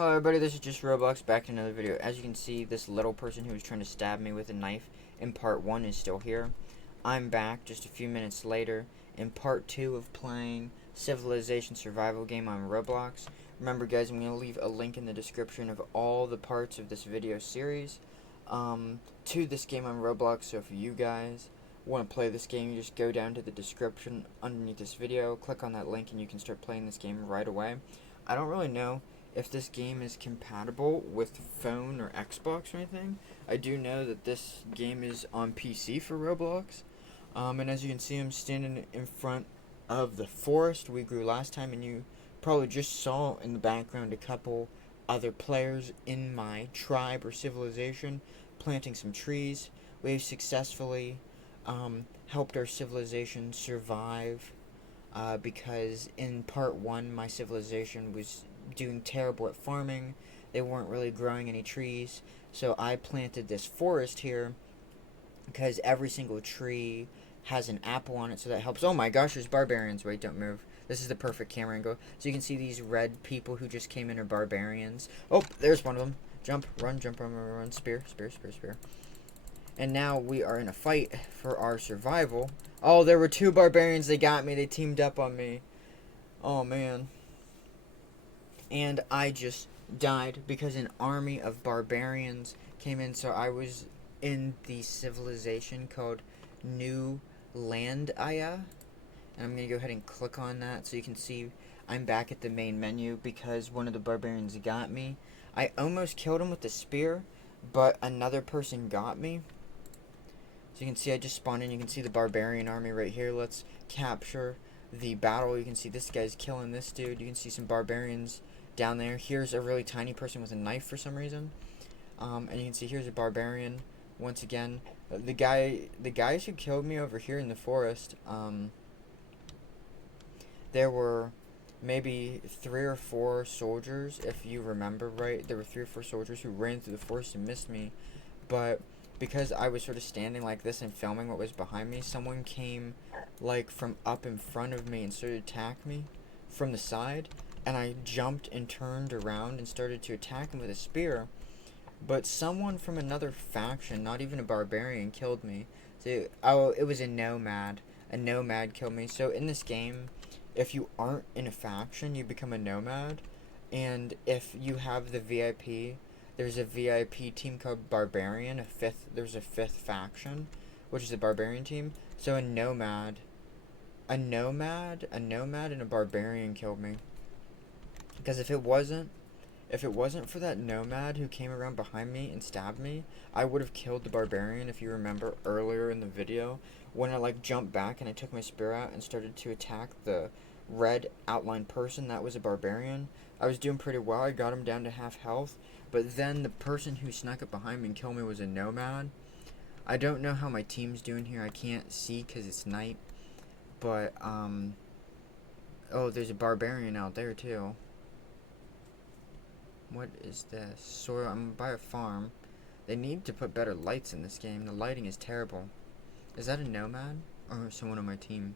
Hello everybody, this is just Roblox back in another video. As you can see, this little person who was trying to stab me with a knife in part 1 is still here. I'm back just a few minutes later in part 2 of playing Civilization survival game on Roblox. Remember guys, I'm going to leave a link in the description of all the parts of this video series to this game on Roblox. So if you guys want to play this game, you just go down to the description underneath this video, click on that link, and you can start playing this game right away. I don't really know if this game is compatible with phone or Xbox or anything. I do know that this game is on PC for Roblox. And as you can see, I'm standing in front of the forest we grew last time, and you probably just saw in the background a couple other players in my tribe or civilization planting some trees. We've successfully helped our civilization survive because in part 1 my civilization was doing terrible at farming. They weren't really growing any trees, so I planted this forest here because every single tree has an apple on it, so that helps. Oh my gosh, there's barbarians. Wait, don't move. This is the perfect camera angle. So you can see these red people who just came in are barbarians. Oh, there's one of them. Jump, run, jump, run, run, run. Spear, spear, spear, spear. And now we are in a fight for our survival. Oh, there were two barbarians. They got me. They teamed up on me. Oh man. And I just died because an army of barbarians came in. So I was in the civilization called New Landaya, and I'm gonna go ahead and click on that so you can see I'm back at the main menu because one of the barbarians got me. I almost killed him with the spear, but another person got me. So you can see I just spawned in. You can see the barbarian army right here. Let's capture the battle. You can see this guy's killing this dude. You can see some barbarians down there. Here's a really tiny person with a knife for some reason. And you can see here's a barbarian. Once again, the guys who killed me over here in the forest, there were maybe 3 or 4 soldiers, if you remember right. There were 3 or 4 soldiers who ran through the forest and missed me, but because I was sort of standing like this and filming what was behind me, someone came like from up in front of me and started to attack me from the side, and I jumped and turned around and started to attack him with a spear. But someone from another faction, not even a barbarian, killed me. So, it was a nomad. A nomad killed me. So in this game, if you aren't in a faction, you become a nomad. And if you have the VIP, there's a VIP team called Barbarian. There's a 5th faction, which is a barbarian team. So a nomad and a barbarian killed me. Because if it wasn't for that nomad who came around behind me and stabbed me, I would have killed the barbarian. If you remember earlier in the video, when I like jumped back and I took my spear out and started to attack the red outline person, that was a barbarian. I was doing pretty well. I got him down to half health, but then the person who snuck up behind me and killed me was a nomad. I don't know how my team's doing here. I can't see because it's night, but oh, there's a barbarian out there too. What is this? So I'm by a farm. They need to put better lights in this game. The lighting is terrible. Is that a nomad? Or someone on my team?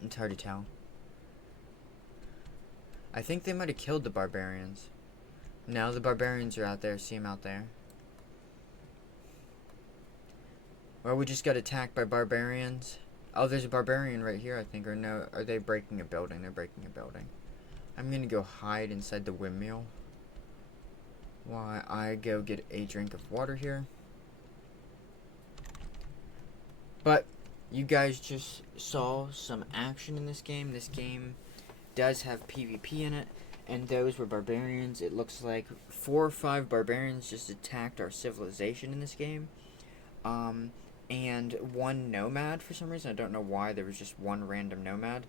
It's hard to tell. I think they might have killed the barbarians. Now the barbarians are out there. See them out there. Well, we just got attacked by barbarians. Oh, there's a barbarian right here, I think. Or no, are they breaking a building? They're breaking a building. I'm gonna go hide inside the windmill while I go get a drink of water here. But you guys just saw some action in this game. This game does have PvP in it, and those were barbarians. It looks like 4 or 5 barbarians just attacked our civilization in this game. And 1 nomad for some reason. I don't know why. There was just 1 random nomad,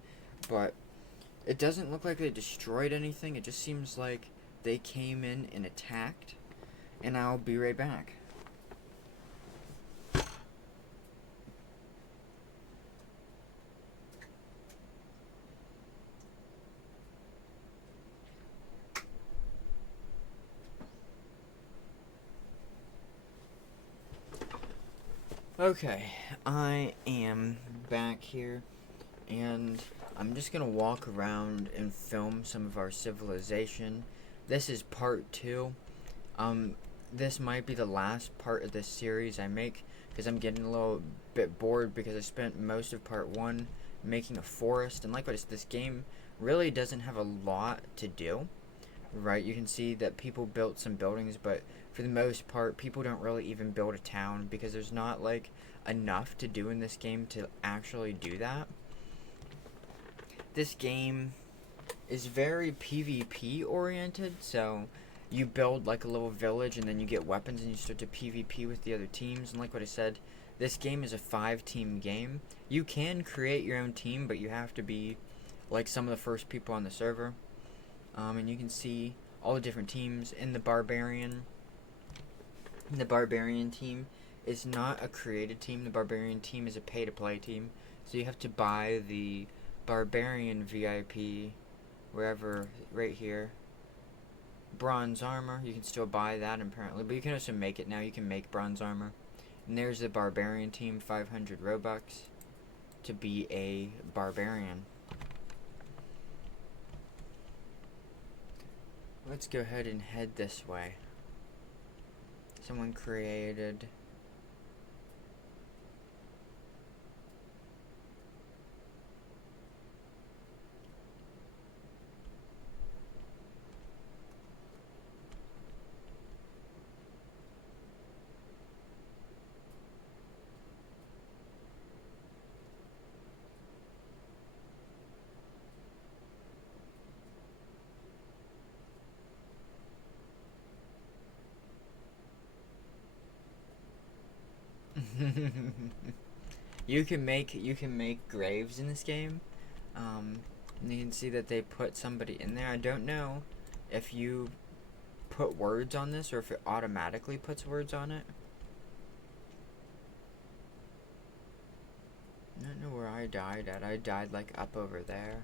but it doesn't look like they destroyed anything. It just seems like they came in and attacked. And I'll be right back. Okay, I am back here. And I'm just gonna walk around and film some of our civilization. This is part 2. This might be the last part of this series I make because I'm getting a little bit bored because I spent most of part 1 making a forest, and like what this game really doesn't have a lot to do, right? You can see that people built some buildings, but for the most part people don't really even build a town because there's not like enough to do in this game to actually do that. This game is very PvP oriented, so you build like a little village and then you get weapons and you start to PvP with the other teams. And like what I said, this game is a 5-team game. You can create your own team, but you have to be like some of the first people on the server. And you can see all the different teams in the barbarian. The barbarian team is not a created team. The barbarian team is a pay-to-play team. So you have to buy the barbarian VIP wherever, right here. Bronze armor, you can still buy that apparently, but you can also make it now. You can make bronze armor. And there's the barbarian team, 500 Robux to be a barbarian. Let's go ahead and head this way. Someone created you can make graves in this game. And you can see that they put somebody in there. I don't know if you put words on this or if it automatically puts words on it. I don't know where I died at. I died like up over there.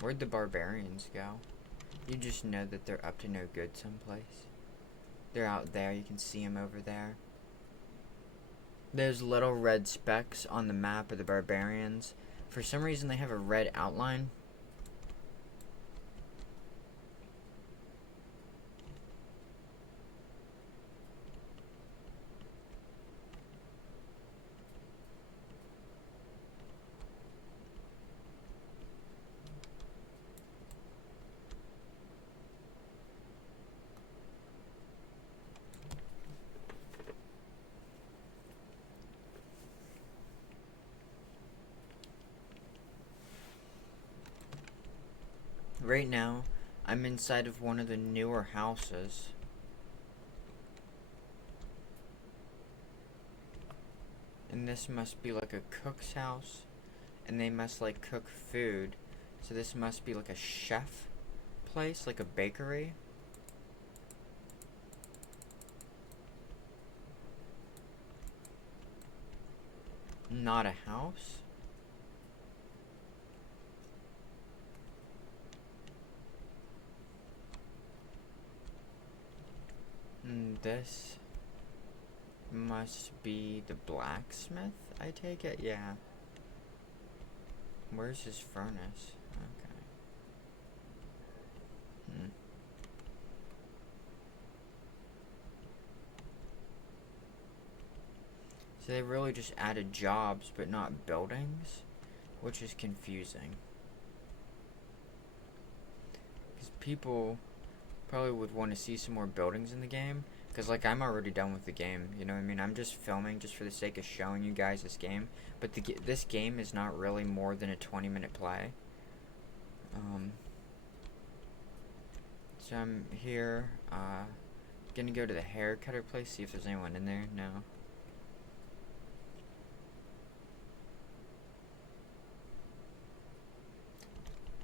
Where'd the barbarians go? You just know that they're up to no good someplace. They're out there. You can see them over there. There's little red specks on the map of the barbarians. For some reason they have a red outline. Right now, I'm inside of one of the newer houses. And this must be like a cook's house. And they must like cook food. So this must be like a chef place, like a bakery. Not a house. This must be the blacksmith, I take it? Yeah. Where's his furnace? Okay. So they really just added jobs, but not buildings, which is confusing. Because people probably would want to see some more buildings in the game, because like I'm already done with the game, you know what I mean? I'm just filming just for the sake of showing you guys this game, but this game is not really more than a 20-minute play. So I'm here, gonna go to the hair cutter place, see if there's anyone in there. No.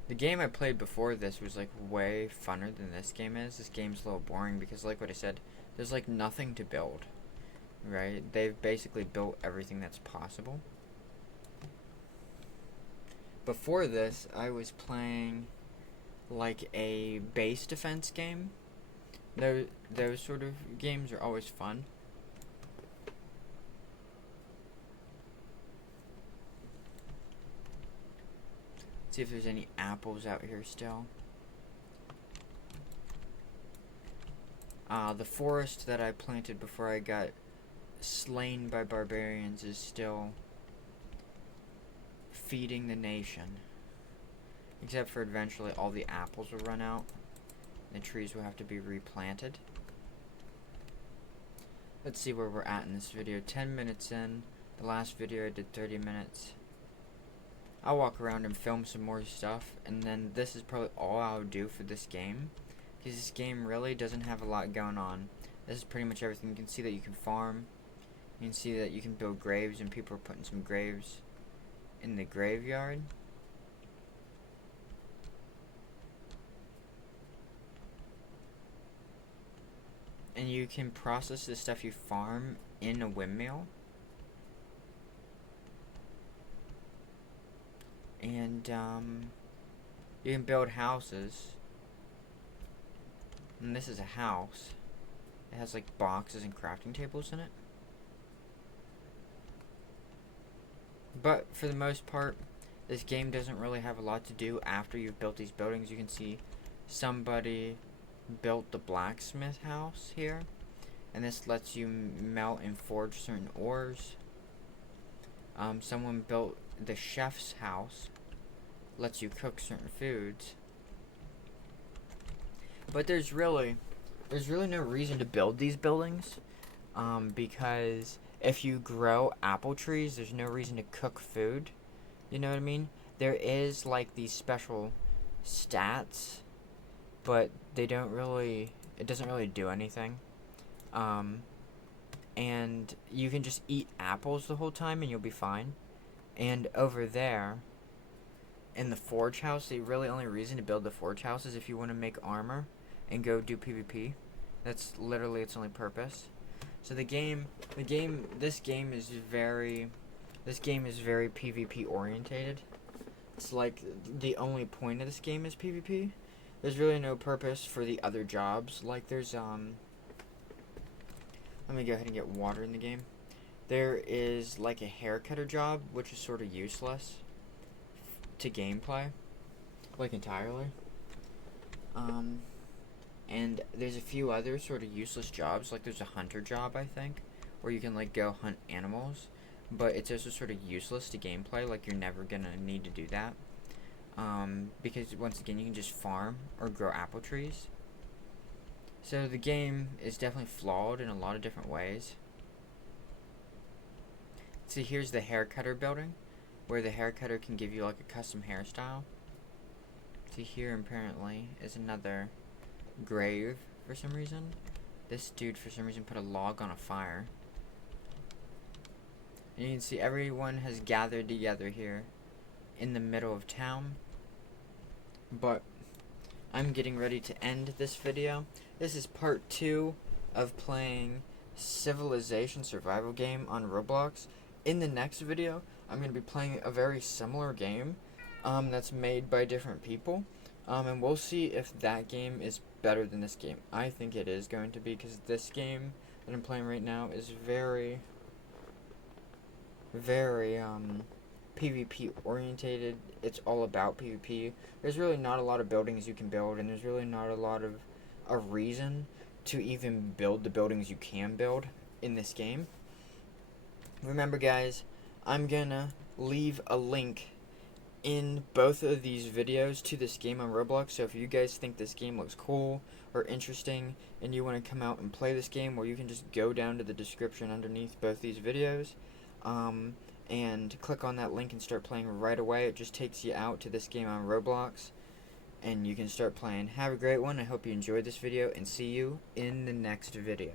The game I played before this was like way funner than this game is. This game's a little boring because like what I said, there's like nothing to build, right? They've basically built everything that's possible. Before this, I was playing like a base defense game. Those sort of games are always fun. See if there's any apples out here still. The forest that I planted before I got slain by barbarians is still feeding the nation. Except for eventually all the apples will run out. The trees will have to be replanted. Let's see where we're at in this video. 10 minutes in. The last video I did 30 minutes. I'll walk around and film some more stuff, and then this is probably all I'll do for this game, because this game really doesn't have a lot going on. This is pretty much everything. You can see that you can farm. You can see that you can build graves, and people are putting some graves in the graveyard. And you can process the stuff you farm in a windmill. And you can build houses. And this is a house. It has like boxes and crafting tables in it. But for the most part, this game doesn't really have a lot to do after you've built these buildings. You can see somebody built the blacksmith house here. And this lets you melt and forge certain ores. Someone built the chef's house, lets you cook certain foods. But there's really no reason to build these buildings, because if you grow apple trees, there's no reason to cook food. You know what I mean? There is like these special stats, but it doesn't really do anything. And you can just eat apples the whole time and you'll be fine. And over there, in the forge house, the really only reason to build the forge house is if you want to make armor and go do PvP. That's literally its only purpose. So this game is very PvP orientated. It's like the only point of this game is PvP. There's really no purpose for the other jobs. Like there's let me go ahead and get water in the game. There is like a hair cutter job, which is sort of useless to gameplay, like entirely. And there's a few other sort of useless jobs, like there's a hunter job, I think, where you can like go hunt animals, but it's also sort of useless to gameplay, like you're never gonna need to do that. Because once again, you can just farm or grow apple trees. So the game is definitely flawed in a lot of different ways. See, here's the hair cutter building, where the hair cutter can give you like a custom hairstyle. See, here apparently is another grave for some reason. This dude for some reason put a log on a fire. And you can see everyone has gathered together here in the middle of town. But I'm getting ready to end this video. This is part 2 of playing Civilization survival game on Roblox. In the next video, I'm going to be playing a very similar game that's made by different people. And we'll see if that game is better than this game. I think it is going to be, because this game that I'm playing right now is very PvP orientated. It's all about PvP. There's really not a lot of buildings you can build, and there's really not a lot of a reason to even build the buildings you can build in this game. Remember guys, I'm gonna leave a link in both of these videos to this game on Roblox, so if you guys think this game looks cool or interesting and you want to come out and play this game, or you can just go down to the description underneath both these videos and click on that link and start playing right away. It just takes you out to this game on Roblox and you can start playing. Have a great one. I hope you enjoyed this video, and see you in the next video.